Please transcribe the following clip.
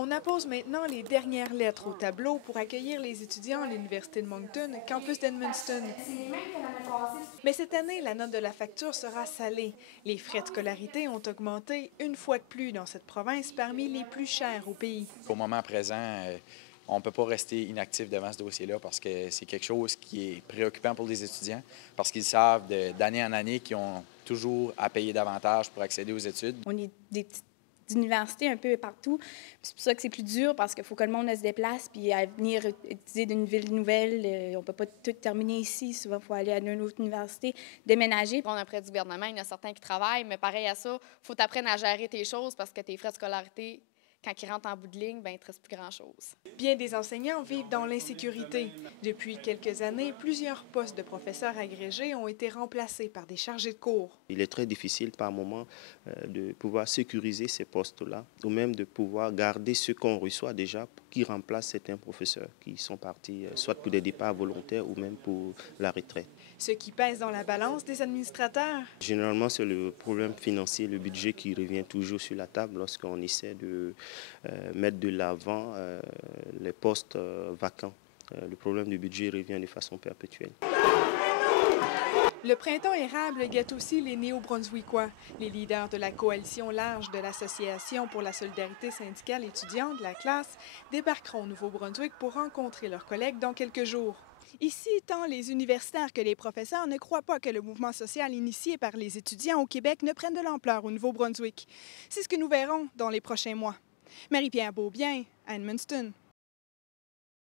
On appose maintenant les dernières lettres au tableau pour accueillir les étudiants à l'Université de Moncton, campus d'Edmundston. Mais cette année, la note de la facture sera salée. Les frais de scolarité ont augmenté une fois de plus dans cette province, parmi les plus chers au pays. Au moment présent, on ne peut pas rester inactif devant ce dossier-là parce que c'est quelque chose qui est préoccupant pour les étudiants parce qu'ils savent d'année en année qu'ils ont toujours à payer davantage pour accéder aux études. On est des petites universités un peu partout. C'est pour ça que c'est plus dur parce qu'il faut que le monde se déplace puis à venir étudier d'une ville nouvelle. On ne peut pas tout terminer ici. Souvent, il faut aller à une autre université, déménager. On a un prêt du gouvernement, il y en a certains qui travaillent, mais pareil à ça, il faut t'apprendre à gérer tes choses parce que tes frais de scolarité, quand ils rentrent en bout de ligne, bien, il ne te reste plus grand-chose. Bien des enseignants vivent dans l'insécurité. Depuis quelques années, plusieurs postes de professeurs agrégés ont été remplacés par des chargés de cours. Il est très difficile par moment de pouvoir sécuriser ces postes-là ou même de pouvoir garder ceux qu'on reçoit déjà qui remplacent certains professeurs qui sont partis soit pour des départs volontaires ou même pour la retraite. Ce qui pèse dans la balance des administrateurs. Généralement, c'est le problème financier, le budget qui revient toujours sur la table lorsqu'on essaie de mettre de l'avant les postes vacants. Le problème du budget revient de façon perpétuelle. Le printemps érable guette aussi les Néo-Brunswickois. Les leaders de la coalition large de l'Association pour la solidarité syndicale étudiante, la classe, débarqueront au Nouveau-Brunswick pour rencontrer leurs collègues dans quelques jours. Ici, tant les universitaires que les professeurs ne croient pas que le mouvement social initié par les étudiants au Québec ne prenne de l'ampleur au Nouveau-Brunswick. C'est ce que nous verrons dans les prochains mois. Marie-Pierre Beaubien, à Edmundston.